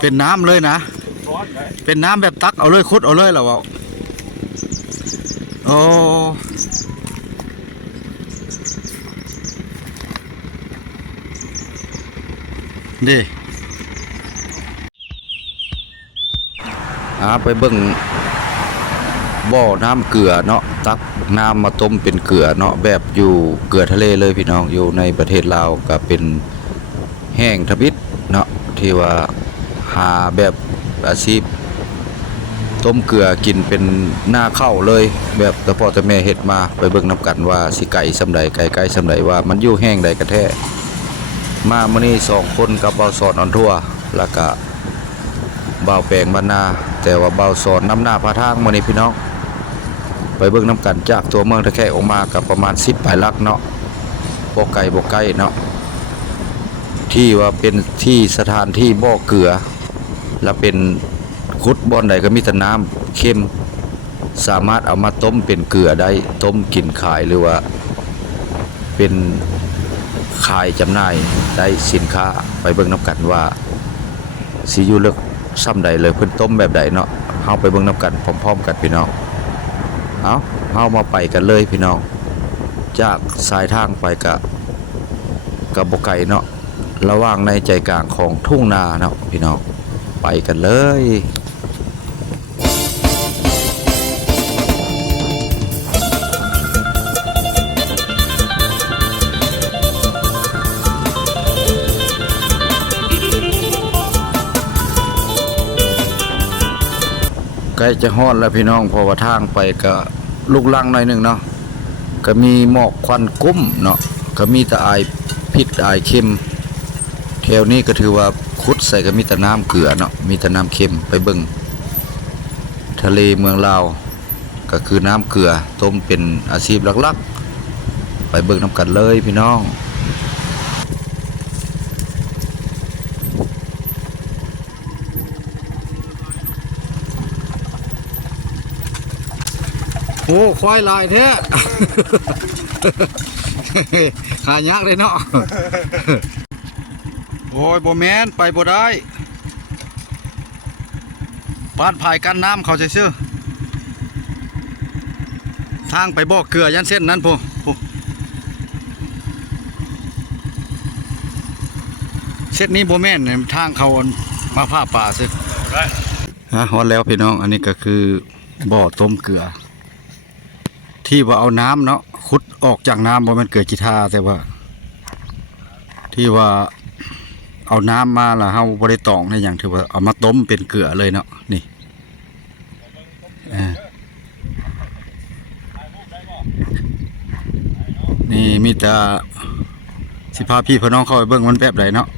เป็นน้ำเลยนะเป็นน้ำแบบตักเอาเลยคุดเอาเลยเหรอวะโอ้ดิไปเบิ่งบ่อน้ำเกลือเนาะตักน้ำมาต้มเป็นเกลือเนาะแบบอยู่เกลือทะเลเลยพี่น้องอยู่ในประเทศลาวก็เป็นแห้งทบิดเนาะที่ว่าหาแบบอาชีพต้มเกลือกินเป็นหน้าเข้าเลยแบบแต่พ่อแต่แม่เฮ็ดมาไปเบิ่งน้ำกันว่าสิไก่สำใดไก่ไก่สำใดว่ามันอยู่แห้งใดกันแท้มามื้อนี้2คนกับเบาสอนออนทัวร์แล้วก็เบาแปลงบ้านนาแต่ว่าเบาสอนน้ำหน้าพาทางมื้อนี้พี่น้องไปเบิ่งน้ำกันจากตัวเมืองตะแคออกมากับประมาณ10 ปลายลักเนาะบ่ไกลเนาะที่ว่าเป็นที่สถานที่บ่อเกลือและเป็นขุดบ่อนใดก็มีแต่น้ำเค็มสามารถเอามาต้มเป็นเกลือได้ต้มกินขายหรือว่าเป็นขายจำหน่ายได้สินค้าไปเบิ่งน้ำกันว่าสิอยู่เลือกซ้ำใดเลยเพิ่นต้มแบบใดเนาะเฮาไปเบิ่งน้ำกันพร้อมๆกันพี่น้องเฮามาไปกันเลยพี่น้องจากสายทางไปกับบ่ไกลเนาะระหว่างในใจกลางของทุ่งนาเนาะพี่น้องไปกันเลยใกล้จะฮอดแล้วพี่น้องเพราะว่าทางไปก็ลูกลังหน่อยนึงเนาะก็มีหมอกควันกุ้มเนาะก็มีแต่อายพิษอายเค็มแถวนี้ก็ถือว่าขุดใส่ก็มีแต่น้ำเกลือเนาะมีแต่น้ำเค็มไปเบิ่งทะเลเมืองลาวก็คือน้ำเกลือต้มเป็นอาชีพหลักๆไปเบิ่งน้ำกันเลยพี่น้องโอ้ควายลายแท้ หายากเลยเนาะ โอ้ยบ่แม่นไปบ่ได้บ้านภายกันน้ำเขาซื่อทางไปบ่อเกลือยันเส้นนั้นพวกเส้นนี้บ่แม่นทางเขามาผ้าป่าซึฮอดแล้วพี่น้องอันนี้ก็คือบ่อต้มเกลือที่ว่าเอาน้ำเนาะขุดออกจากน้ำบ่แม่นเกลือกีทาแต่ว่าที่ว่าเอาน้ำมาแล้วเฮาบ่ได้ตองในอย่างที่ว่าเอามาต้มเป็นเกลือเลยเนาะนี่นี่มีแต่สิพาพี่พี่น้องเข้าไปเบิ่งมันแบบใดเนาะ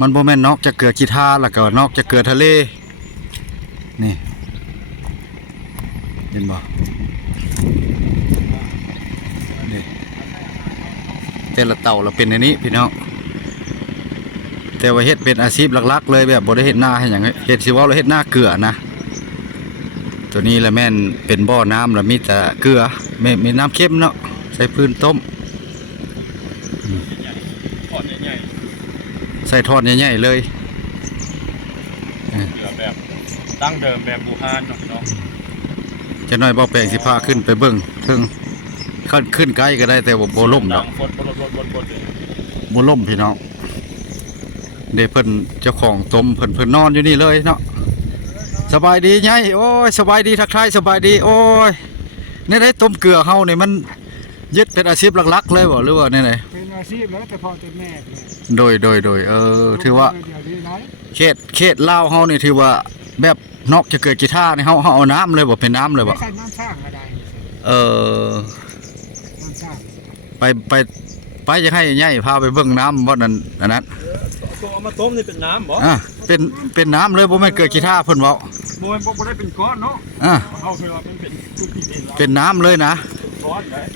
มันบ่แม่นนอกจากเกลือกีทาแล้วก็นอกจากเกลือทะเลนี่เห็นบ่นี่แต่ละเต่าเราเป็นในนี้พี่น้องแต่ว่าเฮ็ดเป็นอาชีพหลักๆเลยแบบบ่ได้เฮ็ดหน้าให้หยังเฮ็ดสิว่าเราเฮ็ดหน้าเกลือนะตัวนี้ละแม่นเป็นบ่อน้ำแล้วมีแต่เกลือมีน้ำเค็มเนาะใส่พื้นต้มใส่ทอดใหญ่ๆเลยแบบดั้งเดิมแบบบูฮานเนาะจะน้อยบ่แปลงสิพาขึ้นไปเบิ่งถึงขึ้นใกล้ก็ได้แต่ว่าบ่ล่มเนาะบ่ล่มพี่น้องเดี๋ยวเพิ่นเจ้าของต้มเพิ่นนอนอยู่นี่เลยเนาะสบายดีไงโอ้ยสบายดีทักทายสบายดีโอ้ยนี่ได้ต้มเกลือเฮานี่มันยึดเป็นอาชีพหลักๆเลยบ่หรือว่าแนวไหนเป็นอาชีพแล้วแต่พอแต่แม่โดยถือว่าเขตลาวเฮานี่ถือว่าแบบนอกจะเกิดกีทานี่เฮาเอาน้ำเลยบ่เป็นน้ำเลยบ่ใส่น้ำสร้างก็ได้น้ำสร้างไปจะให้ใหญ่พาไปเบิ่งน้ำบ่นั่นอันนั้นตัวเอามาต้มนี่เป็นน้ำบ่เป็นน้ำเลยบ่แม่นเกิดกีทาเพิ่นเว้าบ่แม่นบ่ได้เป็นก้อนเนาะเอาคือว่ามันเป็นน้ำเลยนะ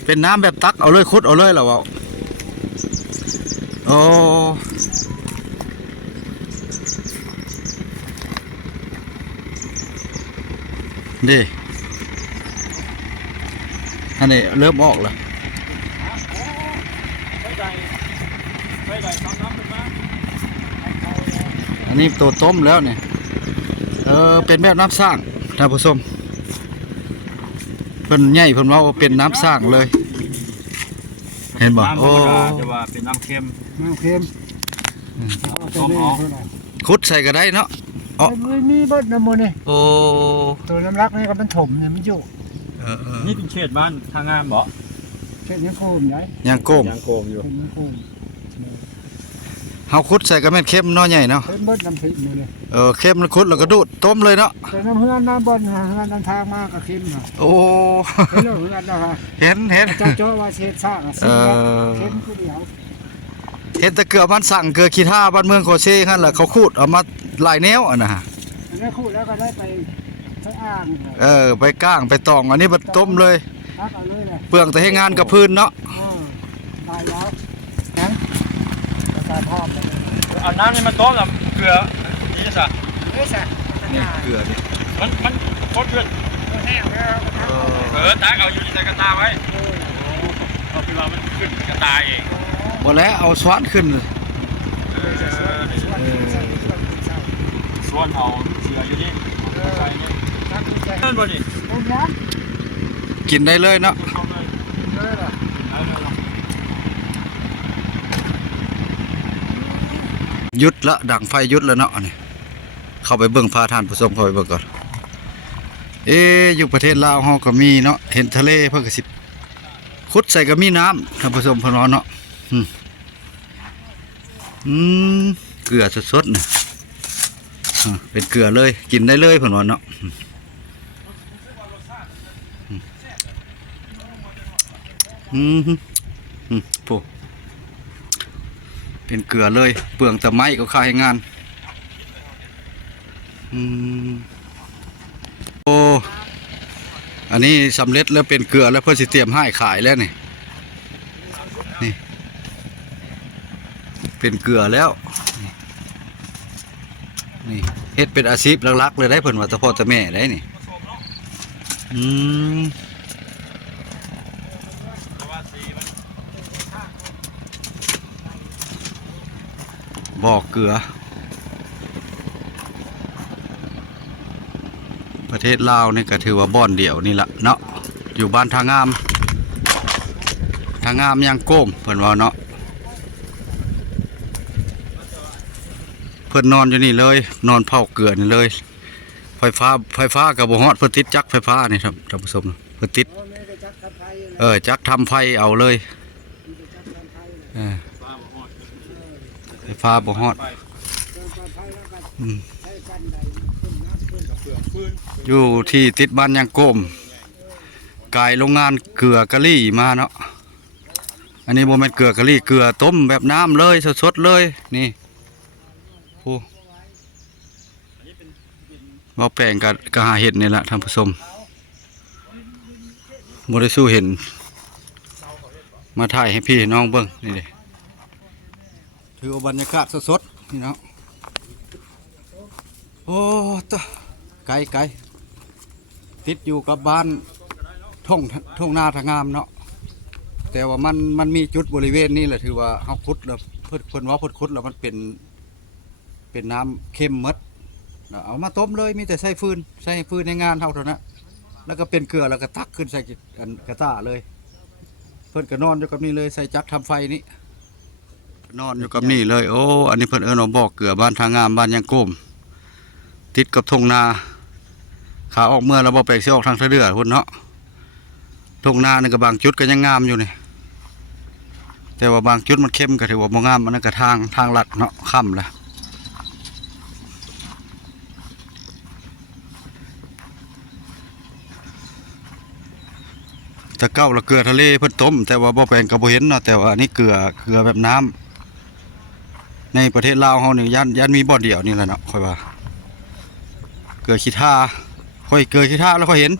เป็นน้ำแบบตักเอาเลยคุดเอาเลยเหรอวะโอ้ดิอันนี้เริ่มออกแล้ว นนี้ตัวต้มแล้วเนี่ยเป็นแบบน้ำสร้างท่านผู้ชมเพิ่นใหญ่เพิ่นว่าเป็นน้ำสร้างเลย เห็นบ่ น้ำธร โอ้ รมดาจะว่าเป็นน้ำเค็ม น้ำเค็มเอาแต่แม่เท่าไหร่ ขุดใส่ก็ได้เนาะ อ๋อ ไม่มีเบิดน้ำมันนี่ โอ้ ตัวน้ำรักนี่ก็มันถมเนี่ยมันอยู่ นี่เป็นเขตบ้านทางงามบ่ เช่นยังโคมไหน ยังโก้ม ยังโกมอยู่ เป็นยังโคม เฮาขุดใส่ก็แม่นเค็มเนาะใหญ่เนาะ เป็นเบิดน้ำพริกนี่เลย เค็มแล้วขุดแล้วก็ดูดต้มเลยเนาะ แต่น้ำเฮือนน้ำบนเฮือนน้ำทางมากกับเค็มน่ะ โอ้ เห็นแล้วเฮือนนะฮะ เห็น เจ้าจ้อว่าเช็ดซ่าอ่ะสิเค็มคือเดียว เห็นแต่เกลือมันสั่งเกลือขี้ท่าบ้านเมืองโคเซ่หั่นล่ะเขาขูดเอามาหลายแนวอ่ะนะ อันนี้คูดแล้วก็ได้ไปอ่าง ไปก้างไปตองอันนี้บัดต้มเลย พักเอาเลยนะ เปลืองแต่ให้งานกับพื้นเนาะ ตายแล้วนะตาทอดเลย เอาน้ำนี่มันต้มกับเกลือนี่ซะ เฮ้ยสัก เกลือนี่ มันโคตรเกลือ แห้งแล้ว ตากเอาอยู่ในกระตาไว้เอาคือว่ามันขึ้นกระตาเอง บ่แล้วเอาสวานขึ้น ส่วนเอาเสืออยู่นี่ใส่นี่เพิ่นบ่นี่ ต้มน้ กินได้เลยเนาะ เอาเลย ำเลยล่ะ เอาเลย หยุดละดังไฟหยุดแล้วเนาะนี่เข้าไปเบิ่งพาท่านผู้ชมเข้าไปเบิ่งก่อนอยู่ประเทศลาวเฮาก็มีเนาะเห็นทะเลเพิ่นก็สิขุดใส่ก็มีน้ำท่านผู้ชมเพิ่นว่าเนาะเกลือสดๆนี่เป็นเกลือเลยกินได้เลยเพิ่นว่าเนาะโอ้เป็นเกลือเลยเปลืองแต่ไม้ก็ค่าให้งานโอ้อันนี้สำเร็จแล้วเป็นเกลือแล้วเพื่อสิเตรียมให้ขายแล้วนี่เป็นเกลือแล้วนี่เฮ็ดเป็นอาชีพหลักๆเลยได้เพิ่นว่าแต่พ่อแต่แม่ได้นี่บ่อเกลือประเทศลาวนี่ก็ถือว่าบ่อนเดียวนี่ละเนาะอยู่บ้านทางงามยังโก้มเพิ่นว่าเนาะเพิ่นนอนอยู่นี่เลยนอนเผาเกลือนี่เลยไฟฟ้ากับบ่ฮอดเพิ่นติดจักรไฟฟ้านี่ครับท่านผู้ชมเพิ่นติดจักรทำไฟเอาเลยไฟฟ้าบ่ฮอดอยู่ที่ติดบ้านยังโก้มกายโรงงานเกลือกะลี่มาเนาะอันนี้บ่แม่นเกลือกะลี่เกลือต้มแบบน้ำเลยสดๆเลยนี่โอ้บ่แปลงก็หาเห็ดนี่แหละท่านผู้ชมบ่ได้สู้เห็นมาถ่ายให้พี่น้องเบิ่งนี่เด้ถือว่าบรรยากาศสดๆนี่เนาะโอ้ตะไกลติดอยู่กับบ้านท่งนาทางงามเนาะแต่ว่ามันมีจุดบริเวณนี้แหละถือว่าเฮาขุดแล้วเพิ่นว่าเพิ่นขุดแล้วมันเป็นน้ำเค็มหมดเอามาต้มเลยมีแต่ใส่ฟืนในงานเท่านั้นแล้วก็เป็นเกลือแล้วก็ตักขึ้นใส่กระตาเลยเพิ่นก็นอนอยู่กับนี่เลยใส่จักรทำไฟนี้นอนอยู่กับนี่เลยโอ้อันนี้เพิ่นเอิ้นว่าบ่อเกลือบ้านทางงามบ้านยังโก้มติดกับทุ่งนาขาออกเมื่อเราบ่แปลกสิออกทางทะเดือพุ่นเนาะทุ่งนานี่ก็บางจุดก็ยังงามอยู่นี่แต่ว่าบางจุดมันเข้มก็ถือว่าบ่งามมันนั่นก็ทางลัดเนาะค่ำแล้วแต่เก้าละเกลือทะเลเพิ่นต้มแต่ว่าบ่แปลงก็บ่เห็นเนาะแต่ว่าอันนี้เกลือแบบน้ำในประเทศลาวเฮานี่ย่านมีบ่อเดียวนี่แหละเนาะค่อยว่าเกลือขี้ท่าค่อยเกลือขี้ท่าแล้วค่อยเห็น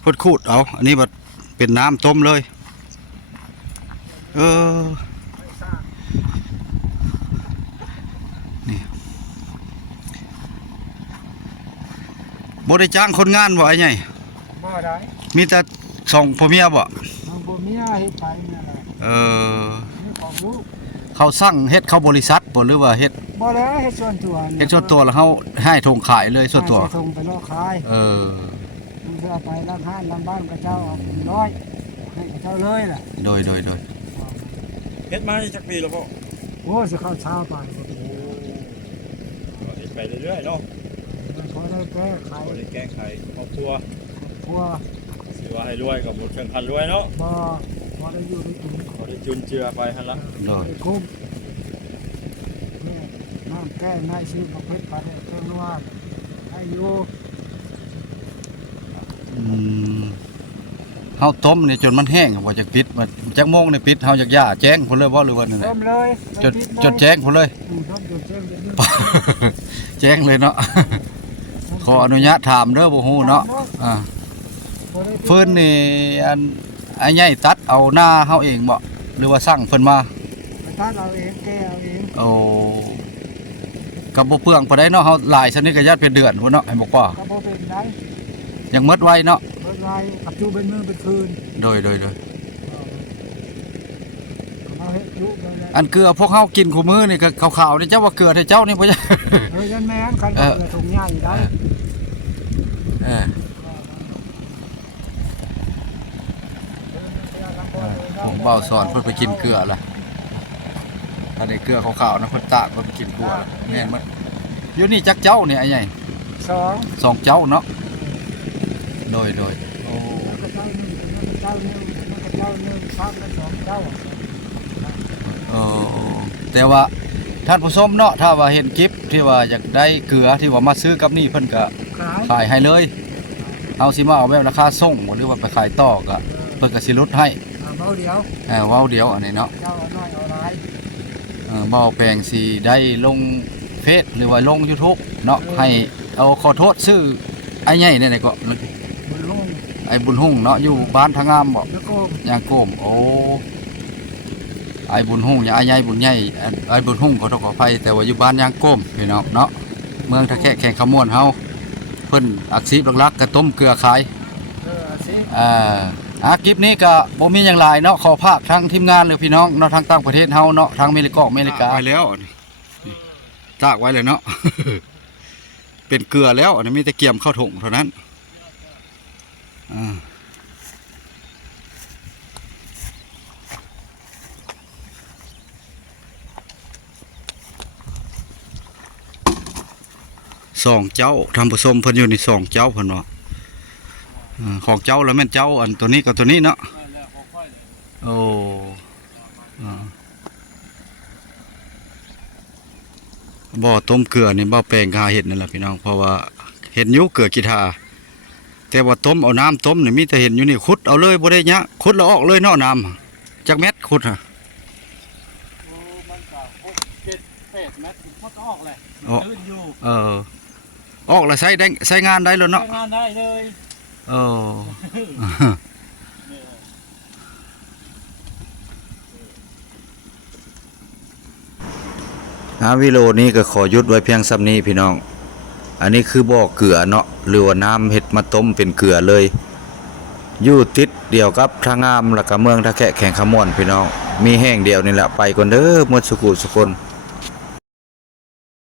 เพิ่นขูดเอาอันนี้บัดเป็นน้ำต้มเลยนี่บ่ได้จ้างคนงานบ่ไอ้ใหญ่ บ่ได้ มีแต่สองพ่อเมียบ่ ทางบ่มีเฮ็ดไปเนี่ยแหละ เออ นี่ของลูก เขาสั่งเฮ็ดเข้าบริษัทบ่หรือว่าเฮ็ด บ บ่ได้เฮ็ดส่วนตัว เฮ็ดส่วนตัวแล้วเฮาให้ทงขายเลยส่วนตัว ส่งไปโลกขาย เออ มันจะเอาไปร้านห้านร้านบ้านกับเจ้าเอาเป็นร้อยให้กับเจ้าเลยล่ะ โดย เฮ็ดมานี่จักปีแล้วพ่อ โอ้สิเข้าเช้าไป เฮ็ดไปเรื่อยๆเนาะ มันพอได้แก้ไข บ่ได้แก้ไขครอบครัว ครัว สิว่าให้รวยกับบ่เชิงพันรวยเนาะ บ่พอได้อยู่ได้กิน บ่ได้จุนเจือไปหั่นละ โดย ได้คุ้มเนี่ยน้ำแก้น้ำชีพประเภทปลาแดกเครื่องนวดให้อยู่ เฮาต้มนี่จนมันแห้งบ่จักปิดมันจักโมงนี่ปิดเฮาจักย่าแจ้งพุ่นเลยบ่หรือว่านั่น เริ่มเลย จดแจ้งพุ่นเลย ต้มจดแจ้งเลย แจ้งเลยเนาะ ขออนุญาตถามเด้อบ่ฮู้เนาะเพิ่นนี่อันไอ้ใหญ่ตัดเอาหน้าเฮาเองบ่หรือว่าสั่งเพิ่นมา ไปตัดเอาเองแก้เอาเอง โอ้ก็บ่เปลืองปานใดเนาะเฮาหลายชนิดก็ยัดเป็นเดือนพุ่นเนาะให้บอกว่า ก็บ่เป็นได้ ยังหมดไว้เนาะ เปิดไว้ปัจจุบันมือเป็นคืน โดย เอาเฮ็ดยุไปเลย อันเกลือพวกเฮากินคู่มื้อนี่ก็ขาวๆนี่เจ้าว่าเกลือให้เจ้านี่บ่ใช่ ยันแม่นคันเอาถุงใหญ่ได้ เออผมเบาสอนเพิ่นไปกินเกลือล่ะถ้าได้เกลือขาวๆนะเพิ่นตากเพิ่นไปกินเกลือแม่นหมดอยู่นี่จักเจ้านี่ไอ้ใหญ่ สอง สองเจ้าเนาะโดยโอ้ กระเจ้าหนึ่งกระเจ้าหนึ่งกระเจ้าหนึ่งสามกระสองเจ้า เออแต่ว่าท่านผู้ชมเนาะถ้าว่าเห็นคลิปที่ว่าอยากได้เกลือที่ว่ามาซื้อกับนี่เพิ่นก็ ขาย ขายให้เลยเอาสิมาเอาแบบราคาส่งหรือว่าไปขายต่อก็เพิ่นก็สิลดให้ เบาเดียว เว้าเดียวอันนี้เนาะ เจ้าเอาน้อยเอาหลาย เบาแปลงสิได้ลงเฟซหรือว่าลง YouTube เนาะให้เอาขอโทษชื่อไอ้ใหญ่นี่ก็ บุญลุ่ง ไอ้บุญหุ่งเนาะอยู่บ้านทางงามบ่ แล้วก็ ยางโกมโอ้ไอ้บุญหุ่งอย่าไอ้ใหญ่บุญใหญ่ไอ้บุญหุ่งขอโทษขออภัยแต่ว่าอยู่บ้านยางโกมพี่น้องเนาะเมืองทะแคะแข่งขมวนเฮาเพิ่นอาชีพหลักๆก็ต้มเกลือขาย สิ คลิปนี้ก็บ่มีหยังหลายเนาะขอภาคทางทีมงานหรือพี่น้องเนาะทางต่างประเทศเฮาเนาะทางอเมริกาไว้แล้วตากไว้เลยเนาะ เป็นเกลือแล้วอันนี้มีแต่เกี่ยมเข้าถุงเท่านั้นสองเจ้าทำผสมเพิ่นอยู่ในสองเจ้าเพิ่นว่าของเจ้าแล้วแม่นเจ้าอันตัวนี้กับตัวนี้เนาะโอ้บ่อต้มเกลือนี่บ่อแปลงกาเห็ดนั่นแหละพี่น้องเพราะว่าเห็ดอยู่เกลือกีทาแต่ว่าต้มเอาน้ำต้มนี่มีแต่เห็นอยู่นี่ขุดเอาเลยบ่ได้ยะขุดแล้วออกเลยเนาะน้ำจักเม็ดขุดฮะ มันก็6-7 8เมตรมันก็ออกแหละ ลื่นอยู่ ออกแล้วใช้งานได้แล้วเนาะ ใช้งานได้เลย วิโลนี้ก็ขอยุดไว้เพียงซ้ำนี้พี่น้อง อันนี้คือบ่อเกลือเนาะหรือว่าน้ำเห็ดมาต้มเป็นเกลือเลย อยู่ติดเดียวกับทางงามแล้วก็เมืองทะแคะแข่งขมวนพี่น้อง มีแห้งเดียวนี่แหละไปก่อนเด้อหมดสุขุสุคน